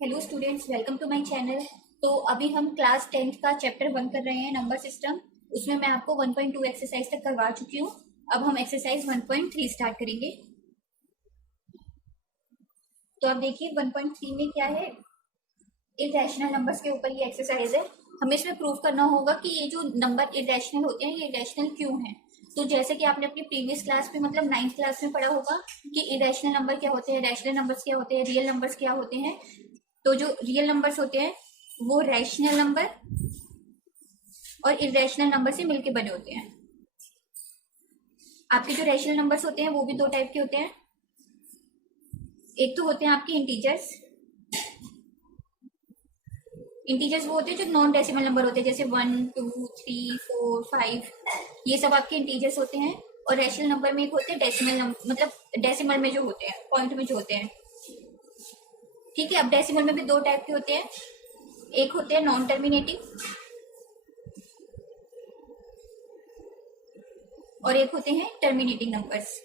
Hello students, welcome to my channel. तो अभी हम क्लास 10th का चैप्टर 1 कर रहे हैं, नंबर सिस्टम। उसमें मैं आपको 1.2 एक्सरसाइज तक करवा चुकी हूँ। अब हम एक्सरसाइज 1.3 स्टार्ट करेंगे। तो अब देखिए 1.3 में क्या है, इरेशनल नंबर्स के ऊपर ये एक्सरसाइज है। हमें इसमें प्रूव करना होगा कि ये जो नंबर इरेशनल होते हैं ये इरेशनल क्यों हैं। तो जैसे कि आपने अपनी प्रीवियस क्लास में मतलब 9th क्लास में पढ़ा होगा कि इरेशनल नंबर क्या होते हैं, रैशनल नंबर्स क्या होते हैं, रियल नंबर्स क्या होते हैं। तो जो रियल नंबर्स होते हैं वो रैशनल नंबर और इरेशनल नंबर से मिलके बने होते हैं। आपके जो रैशनल नंबर्स होते हैं वो भी दो टाइप के होते हैं। एक तो होते हैं आपके इंटीजर्स। इंटीजर्स वो होते हैं जो नॉन डेसिमल नंबर होते हैं, जैसे 1 2 3 4 5, ये सब आपके इंटीजर्स होते हैं। और रैशनल नंबर में एक होते हैं डेसिमल नंबर, मतलब डेसिमल में जो होते हैं, पॉइंट में जो होते हैं। ठीक है, अब डेसिमल में भी दो टाइप के होते हैं। एक होते हैं नॉन टर्मिनेटिंग और एक होते हैं टर्मिनेटिंग नंबर्स।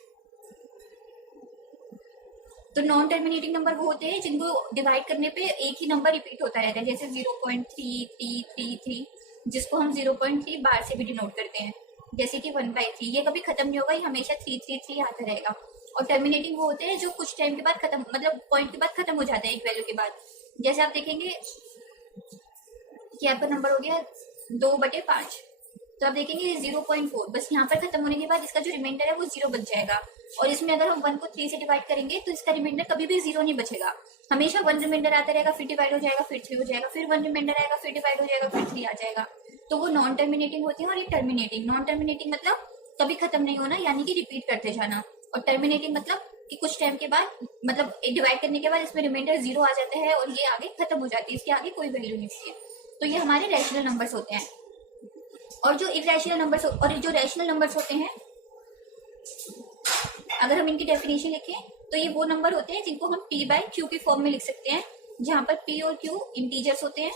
तो नॉन टर्मिनेटिंग नंबर वो होते हैं जिनको डिवाइड करने पे एक ही नंबर रिपीट होता रहता है, जैसे 0.3333, जिसको हम 0.3 बार से भी डिनोट करते हैं, जैसे कि 1/3। ये कभी खत्म नहीं होगा, ये हमेशा 333 आता रहेगा। और टर्मिनेटिंग वो होते हैं जो कुछ टाइम के बाद खत्म, मतलब पॉइंट के बाद खत्म हो जाते हैं एक वैल्यू के बाद। जैसे आप देखेंगे कि आपका नंबर हो गया 2/5, तो आप देखेंगे ये 0.4, बस यहाँ पर खत्म होने के बाद इसका जो रिमाइंडर है वो 0 बच जाएगा। और इसमें अगर हम 1 को 3 से डिवाइड करेंगे तो इसका रिमाइंडर कभी भी 0 नहीं बचेगा, हमेशा 1 रिमाइंडर आता रहेगा, फिर डिवाइड हो जाएगा, फिर 3 हो जाएगा, फिर 1 रिमाइंडर आएगा, फिर डिवाइड हो जाएगा, फिर 3 आ जाएगा। तो वो नॉन टर्मिनेटिंग होती है। और ये टर्मिनेटिंग, नॉन टर्मिनेटिंग मतलब कभी खत्म नहीं होना, यानी कि रिपीट करते जाना। और टर्मिनेटिंग मतलब कि कुछ टाइम के बाद, मतलब डिवाइड करने के बाद इसमें रिमाइंडर 0 आ जाता है और ये आगे खत्म हो जाती है, इसके आगे कोई वैल्यू नहीं होती है। तो ये हमारे रैशनल नंबर्स होते हैं। और जो इरेशनल नंबर्स और जो रैशनल नंबर्स होते हैं, अगर हम इनकी डेफिनेशन लिखें तो ये वो नंबर होते हैं जिनको हम p/q की फॉर्म में लिख सकते हैं, जहां पर p और q इंटीजर्स होते हैं,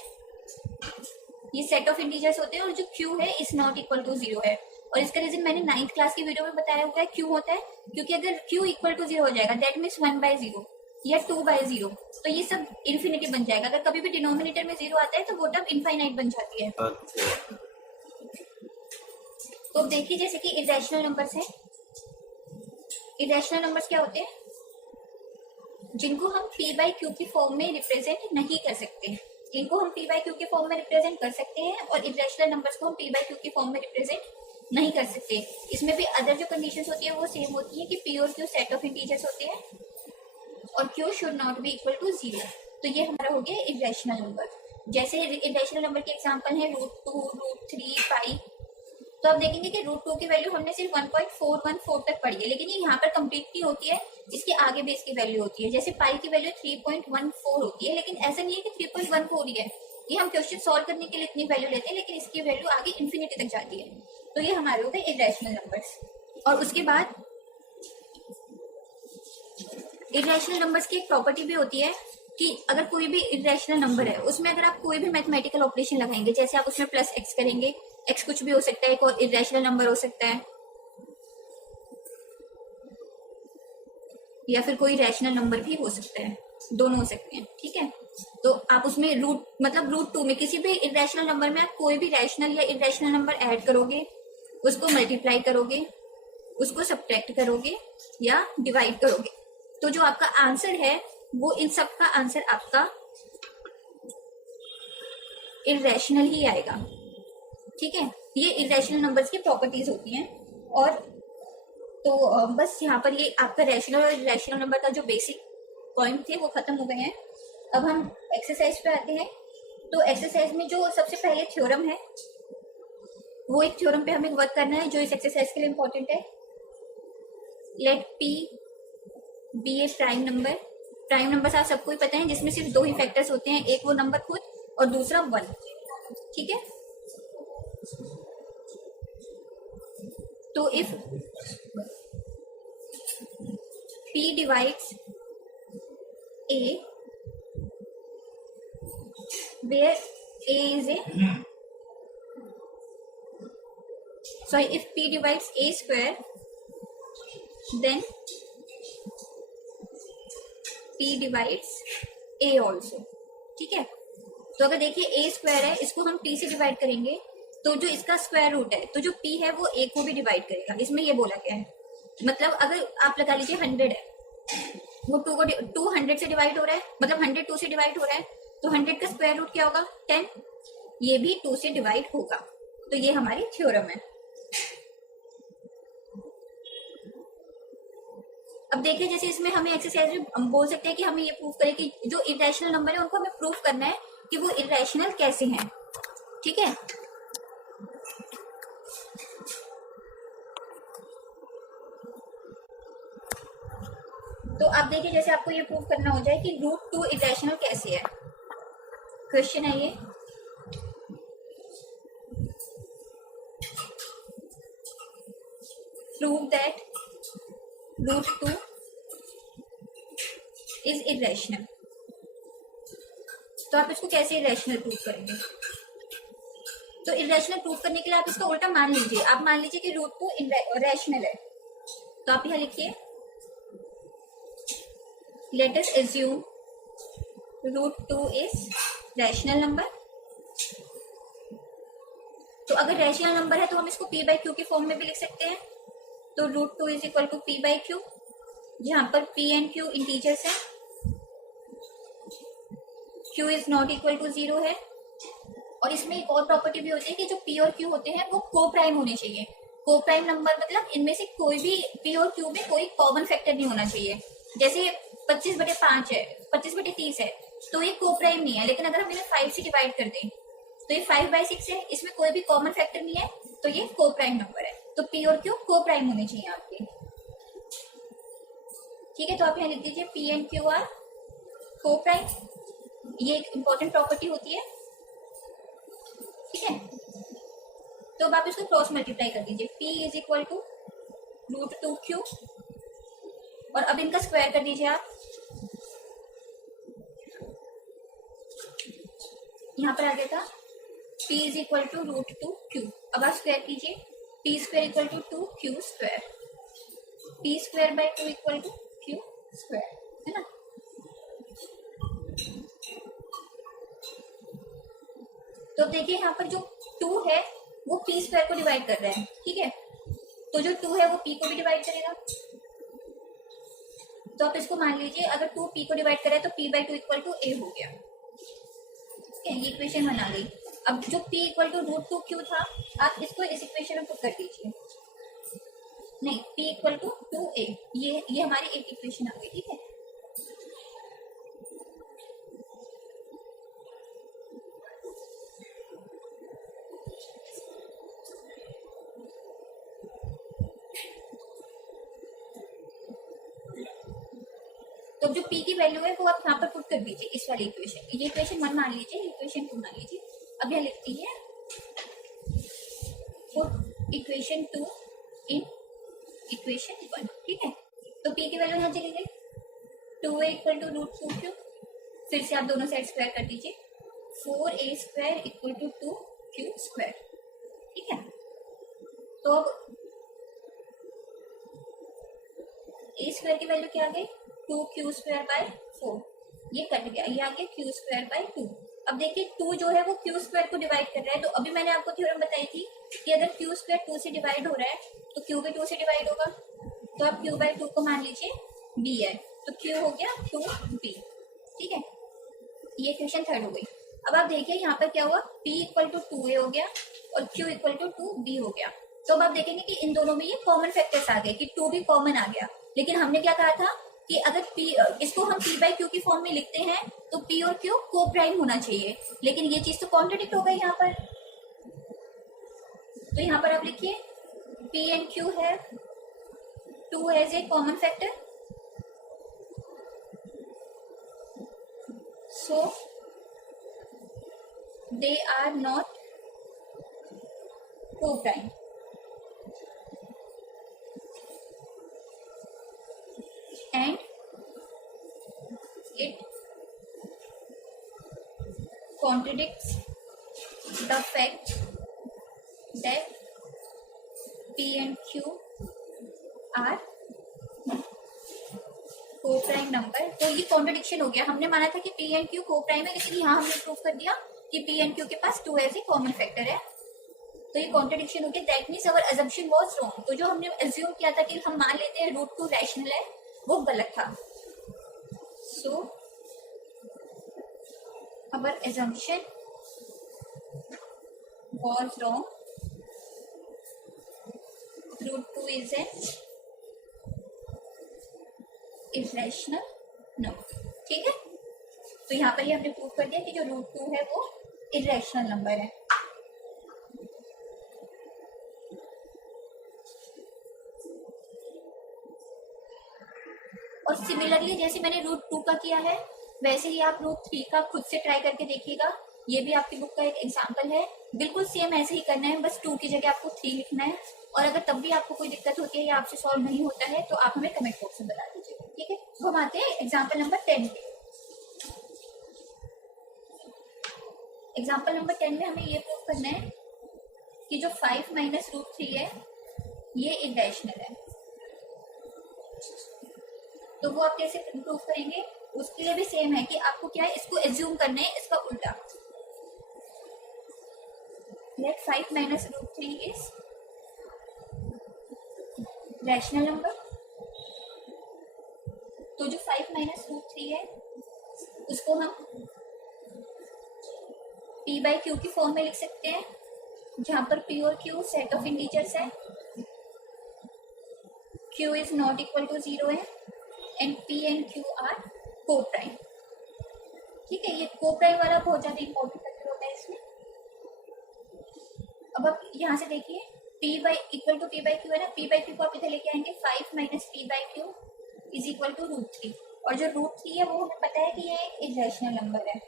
ये सेट ऑफ इंटीजर्स होते हैं, और जो q है इज नॉट इक्वल टू 0 है। और इसका रीजन मैंने 9th क्लास की वीडियो में बताया हुआ है क्यों होता है, क्योंकि अगर q इक्वल टू 0 हो जाएगा दैट मीन्स 1/0 या 2/0, तो ये सब इन्फिनिटी बन जाएगा। अगर कभी भी डिनोमिनेटर में 0 आता है तो वो टर्म इनफाइनाइट बन जाती है। तो देखिए जैसे कि इरेशनल नंबर्स हैं, इरेशनल नंबर्स क्या होते हैं, जिनको हम p/q की फॉर्म में रिप्रेजेंट नहीं कर सकते। इनको हम p/q के फॉर्म में रिप्रेजेंट कर सकते हैं और इरेशनल नंबर्स को हम p/q की फॉर्म में रिप्रेजेंट नहीं कर सकते। इसमें भी अदर जो कंडीशंस होती है वो सेम होती है कि p और q सेट ऑफ इंटीजर्स होते हैं और q should not be equal to 0। तो ये हमारा हो गया इरेशनल नंबर। जैसे इरेशनल नंबर के एग्जांपल है √2, √3, 5। तो आप देखेंगे कि √2 की वैल्यू हमने सिर्फ 1.414 तक पढ़ी है, लेकिन ये यहाँ पर कंप्लीट नहीं होती है, इसके आगे भी इसकी वैल्यू होती है। जैसे पाई की वैल्यू 3.14 होती है, लेकिन ऐसा नहीं है कि 3.14 ही है, ये हम क्वेश्चन सॉल्व करने के लिए इतनी वैल्यू लेते हैं, लेकिन इसकी वैल्यू आगे इन्फिनिटी तक जाती है। तो ये हमारे हो गए इरेशनल नंबर्स। और उसके बाद इरेशनल नंबर्स की एक प्रॉपर्टी भी होती है कि अगर कोई भी इरेशनल नंबर है उसमें अगर आप कोई भी मैथमेटिकल ऑपरेशन लगाएंगे, जैसे आप उसमें प्लस x करेंगे, x कुछ भी हो सकता है, एक और इरेशनल नंबर हो सकता है, या फिर कोई रैशनल नंबर भी हो सकता है, दोनों हो सकते हैं। ठीक है, तो आप उसमें मतलब √2 में किसी भी इरेशनल नंबर में आप कोई भी रैशनल या इरेशनल नंबर ऐड करोगे, उसको मल्टीप्लाई करोगे, उसको सब्ट्रैक्ट करोगे या डिवाइड करोगे, तो जो आपका आंसर है वो इन सब का आंसर आपका इरेशनल ही आएगा। ठीक है, ये इरेशनल नंबर्स की प्रॉपर्टीज होती हैं। और तो बस यहाँ पर ये आपका रैशनल और इरेशनल नंबर का जो बेसिक पॉइंट थे वो खत्म हो गए हैं। अब हम एक्सरसाइज पे आते हैं। तो एक्सरसाइज में जो सबसे पहले थ्योरम है, वो एक थ्योरम पे हमें वर्क करना है जो इस एक्सरसाइज के लिए इंपॉर्टेंट है। लेट p बी ए प्राइम नंबर। प्राइम नंबर आप सबको ही पता है जिसमें सिर्फ दो ही फैक्टर्स होते हैं, एक वो नंबर खुद और दूसरा 1। ठीक है, तो if p divides a where a is a if p divides a square, then p divides a also. ठीक है। तो अगर देखिए ए स्क्वायर है, इसको हम टी से डिवाइड करेंगे तो जो इसका स्क्वायर रूट है, तो जो पी है वो ए को भी डिवाइड करेगा। इसमें ये बोला गया है, मतलब अगर आप लगा लीजिए 100 है, वो 200 से डिवाइड हो रहा है, मतलब 100 2 से डिवाइड हो रहा है, तो 100 का स्क्वायर रूट क्या होगा 10, ये भी 2 से डिवाइड होगा। तो ये हमारी थ्योरम है। अब देखिए जैसे इसमें हमें एक्सरसाइज में हम बोल सकते हैं कि हमें ये प्रूव करें कि जो इरेशनल नंबर है उनको हमें प्रूव करना है कि वो इरेशनल कैसे हैं। ठीक है, तो आप देखिए जैसे आपको ये प्रूव करना हो जाए कि √2 इरेशनल कैसे है। क्वेश्चन है ये, प्रूव दैट √2 इज इरेशनल। तो आप इसको कैसे इरेशनल प्रूव करेंगे? तो इरेशनल प्रूव करने के लिए आप इसका उल्टा मान लीजिए। आप मान लीजिए कि √2 रैशनल है, तो आप यहाँ लिखिए let us assume √2 is rational number. तो अगर रैशनल नंबर है तो हम इसको p बाई क्यू के फॉर्म में भी लिख सकते हैं। तो √2 is equal to p by q, जहां पर p एंड q इंटीजर्स है, q is not equal to 0 है। और इसमें एक और प्रॉपर्टी भी होती है कि जो p और q होते हैं वो को प्राइम होने चाहिए। को प्राइम नंबर मतलब इनमें से कोई भी p और q में कोई कॉमन फैक्टर नहीं होना चाहिए। जैसे 25/5 है, 25/30 है, तो ये को प्राइम नहीं है। लेकिन अगर हम इन्हें 5 से डिवाइड कर दें तो ये 5/6 है, इसमें कोई भी कॉमन फैक्टर नहीं है, तो ये को प्राइम नंबर है। तो p और q को प्राइम होने चाहिए आपके। ठीक है, तो आप यहाँ लिख दीजिए p एंड q आर को प्राइम, ये एक इंपॉर्टेंट प्रॉपर्टी होती है। ठीक है, तो अब आप इसको क्रॉस मल्टीप्लाई कर दीजिए, p is equal to √2q, और अब इनका स्क्वायर कर दीजिए आप। यहाँ पर आ गया था p is equal to √2q। अब आप स्क्वायर कीजिए, p square equal to 2q square, p square by 2 equal to q square, है ना। तो देखिए यहाँ पर जो 2 है वो p स्क्वायर को डिवाइड कर रहा है। ठीक है, तो जो 2 है वो p को भी डिवाइड करेगा। तो आप इसको मान लीजिए अगर 2 p को डिवाइड करे तो p by 2 equal to a हो गया। ठीक है, ये इक्वेशन बना गई। अब जो p इक्वल टू √2q था, आप इसको इस इक्वेशन में पुट कर दीजिए। नहीं, p इक्वल टू 2a, ये हमारी एक इक्वेशन आ गई। ठीक है, तो जो p की वैल्यू है वो आप यहाँ पर पुट कर दीजिए इस वाली इक्वेशन। ये इक्वेशन 1 मान लीजिए, इक्वेशन 2 मान लीजिए। अब यह लिखती है पुट इक्वेशन 2 इन इक्वेशन 1। ठीक है, तो p की वैल्यू यहाँ चली गई 2a इक्वल टू √2q, फिर से आप दोनों साइड स्क्वायर कर दीजिए, 4a square equal to 2q square. ठीक है, तो अब a स्क्वायर की वैल्यू क्या आ गई 2q स्क्वायर बाय 4, ये कट गया, ये आ गया q स्क्वायर बाय 2। अब देखिए 2 जो है वो q स्क्वायर को डिवाइड कर रहा है। तो अभी मैंने आपको थ्योरम बताई थी कि अगर q स्क्वायर 2 से डिवाइड हो रहा है तो q भी 2 से डिवाइड होगा। तो आप q बाय 2 को मान लीजिए b है, तो q हो गया 2b। ठीक है, ये क्वेश्चन 3 हो गई। अब आप देखिए यहाँ पर क्या हुआ, p इक्वल टू 2a हो गया और q इक्वल टू 2b हो गया। तो अब आप देखेंगे कि इन दोनों में ये कॉमन फैक्टर्स आ गए कि 2 भी कॉमन आ गया। लेकिन हमने क्या कहा था कि अगर p इसको हम p बाई क्यू की फॉर्म में लिखते हैं तो p और q को प्राइम होना चाहिए, लेकिन ये चीज तो कॉन्ट्रडिक्ट हो गई यहाँ पर। तो यहाँ पर आप लिखिए p एंड q है 2 as a common factor, so they are not co-prime. And it contradicts the fact that P and Q are co-prime number तो ये कॉन्ट्रडिक्शन हो गया। हमने माना था कि पी एंड क्यू को प्राइम है, लेकिन यहाँ हमने प्रूव कर दिया कि पी एंड क्यू के पास 2 ऐसे कॉमन फैक्टर है। तो ये कॉन्ट्रडिक्शन हो गया। That means our assumption was wrong. तो जो हमने अज्यूम किया था कि हम मान लेते हैं रूट 2 रैशनल है, वो गलत था। So our assumption was wrong, root 2 is an irrational number. ठीक है, तो यहाँ पर ये हमने प्रूव कर दिया कि जो रूट 2 है वो इरेशनल नंबर है। और सिमिलरली जैसे मैंने रूट 2 का किया है, वैसे ही आप रूट 3 का खुद से ट्राई करके देखिएगा। ये भी आपकी बुक का एक एग्जाम्पल है। बिल्कुल सेम ऐसे ही करना है, बस 2 की जगह आपको 3 लिखना है। और अगर तब भी आपको कोई दिक्कत होती है या आपसे सॉल्व नहीं होता है तो आप हमें कमेंट बॉक्स में बता दीजिएगा। ठीक है, तो हम आते हैं एग्जाम्पल नंबर 10 पे। एग्जाम्पल नंबर 10 में हमें ये प्रूव करना है कि जो 5 माइनस रूट 3 है ये इरेशनल है। तो वो आप कैसे प्रूव करेंगे, उसके लिए भी सेम है कि आपको क्या है, इसको एज्यूम करना है इसका उल्टा। Let 5 minus root 3 is rational number. तो जो 5 माइनस रूट 3 है उसको हम p बाई क्यू की फॉर्म में लिख सकते हैं, जहां पर p और q सेट ऑफ इंटीजर्स है, q is not equal to 0 है, and p and q are coprime. ठीक है, ये को प्राइम वाला बहुत ज्यादा इंपॉर्टेंट फैक्टर होता है इसमें। अब आप यहाँ से देखिए p by equal to p by q है ना, p बाई क्यू को आप इधर लेके आएंगे, 5 minus p by q is equal to root 3। और जो रूट 3 है वो हमें पता है कि ये एक इरेशनल नंबर है।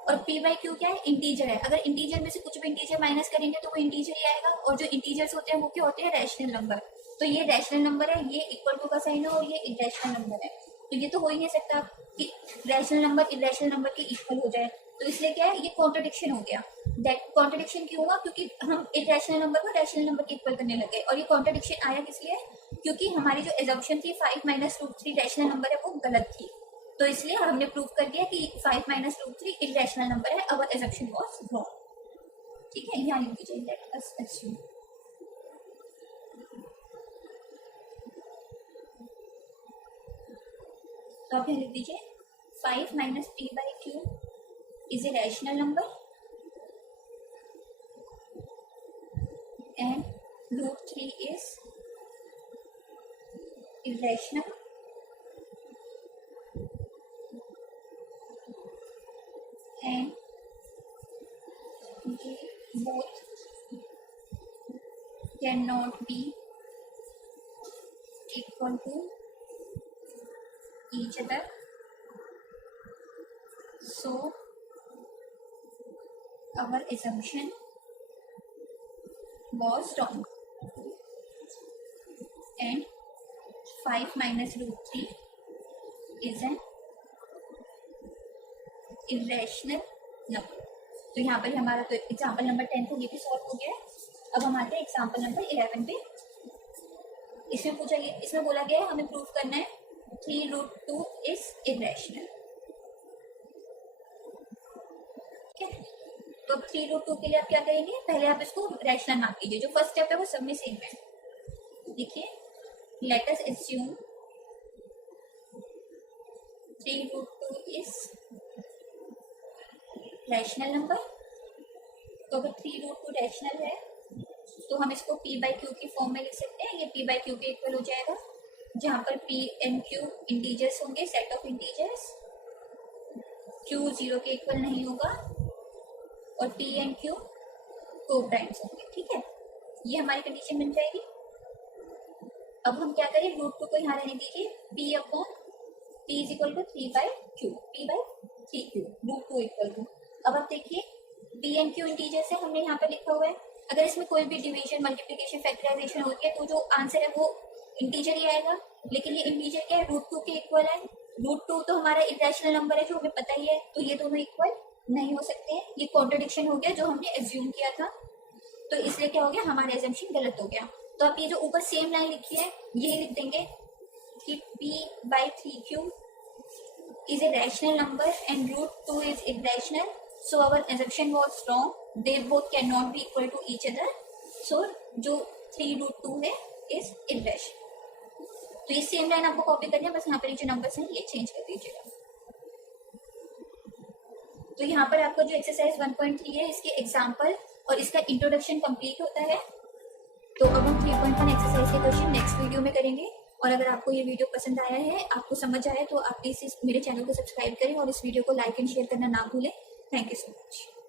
और p बाई क्यू क्या है, इंटीजर है। अगर इंटीजर में से कुछ भी इंटीजर माइनस करेंगे तो वो इंटीजर ही आएगा। और जो इंटीजर्स होते हैं वो क्या होते हैं, रैशनल नंबर। तो ये रैशनल नंबर है, ये इक्वल टू का साइन है, और ये इरेशनल नंबर है। तो ये तो हो ही नहीं सकता कि रैशनल नंबर इरेशनल नंबर के इक्वल हो जाए। तो इसलिए क्या है, ये कॉन्ट्रडिक्शन हो गया। दैट कॉन्ट्रडिक्शन क्यों हुआ, क्योंकि हम इरेशनल नंबर को रैशनल नंबर के इक्वल करने लगे। और ये कॉन्ट्रडिक्शन आया किस लिए, क्योंकि हमारी जो एजम्पशन थी 5 माइनस रूट 3 रैशनल नंबर है वो गलत थी। तो इसलिए हमने प्रूव कर दिया कि 5 माइनस रूट 3 इरेशनल नंबर है। अवर एजम्पशन वाज रॉन्ग। ठीक है, यहाँ लिख दीजिए लेट अस अस्यूम। तो आप यहाँ लिख दीजिए 5 minus p by q is a rational number and root 3 is irrational and they both cannot be equal to each other, so our assumption was wrong and 5 minus root 3 is an irrational number। तो यहाँ पर हमारा तो example number 10 तो ये भी solve हो गया है। अब हम आते हैं एग्जाम्पल नंबर 11 पे। इसमें बोला गया है हमें प्रूव करना है 3 रूट 2 इज इरेशनल। ठीक है, तो 3 रूट 2 के लिए आप क्या करेंगे, पहले आप इसको रैशनल मान लीजिए। जो फर्स्ट स्टेप है वो सब में सेम है। देखिए let us assume 3 root 2 is rational number। तो अगर 3 root 2 rational है तो हम इसको p by q की फॉर्म में लिख सकते हैं। ये p by q के इक्वल हो जाएगा, जहां पर p and q इंटीजर्स होंगे, सेट ऑफ इंटीजर्स। q 0 के इक्वल नहीं होगा और p and q को प्राइम्स होंगे। ठीक है, ये हमारी कंडीशन बन जाएगी। अब हम क्या करें, रूट 2 को यहाँ रहने दीजिए, p upon p is equal to 3 by q, p by 3q root 2 equal to. अब आप देखिए p एंड q इंटीजर से हमने यहाँ पर लिखा हुआ है। अगर इसमें कोई भी डिवीजन, मल्टीप्लिकेशन, फैक्टराइजेशन होती है तो जो आंसर है वो इंटीजर ही आएगा। लेकिन ये इंटीजर क्या है, रूट 2 के इक्वल है। रूट 2 तो हमारा इरेशनल नंबर है जो हमें पता ही है, तो ये दोनों इक्वल नहीं हो सकते हैं। ये कॉन्ट्रडिक्शन हो गया जो हमने एज्यूम किया था। तो इसलिए क्या हो गया, हमारा एजम्पशन गलत हो गया। तो आप ये जो ऊपर सेम लाइन लिखी है यही लिख देंगे कि p by 3q is a rational number and root 2 is irrational. So our assumption was wrong. They both cannot be equal to each other. So जो 3 root 2 है is irrational. तो ये सेम लाइन आपको कॉपी करनी है, बस यहाँ पर जो नंबर्स हैं ये चेंज कर दीजिएगा. तो यहाँ पर आपको जो एक्सरसाइज 1.3 है इसके एग्जाम्पल और इसका इंट्रोडक्शन कंप्लीट होता है. तो अब हम 3.1 एक्सरसाइज के क्वेश्चन नेक्स्ट वीडियो में करेंगे. और अगर आपको ये वीडियो पसंद आया है, आपको समझ आया, तो आप प्लीज मेरे चैनल को सब्सक्राइब करें और इस वीडियो को लाइक एंड शेयर करना ना भूलें. Thank you so much.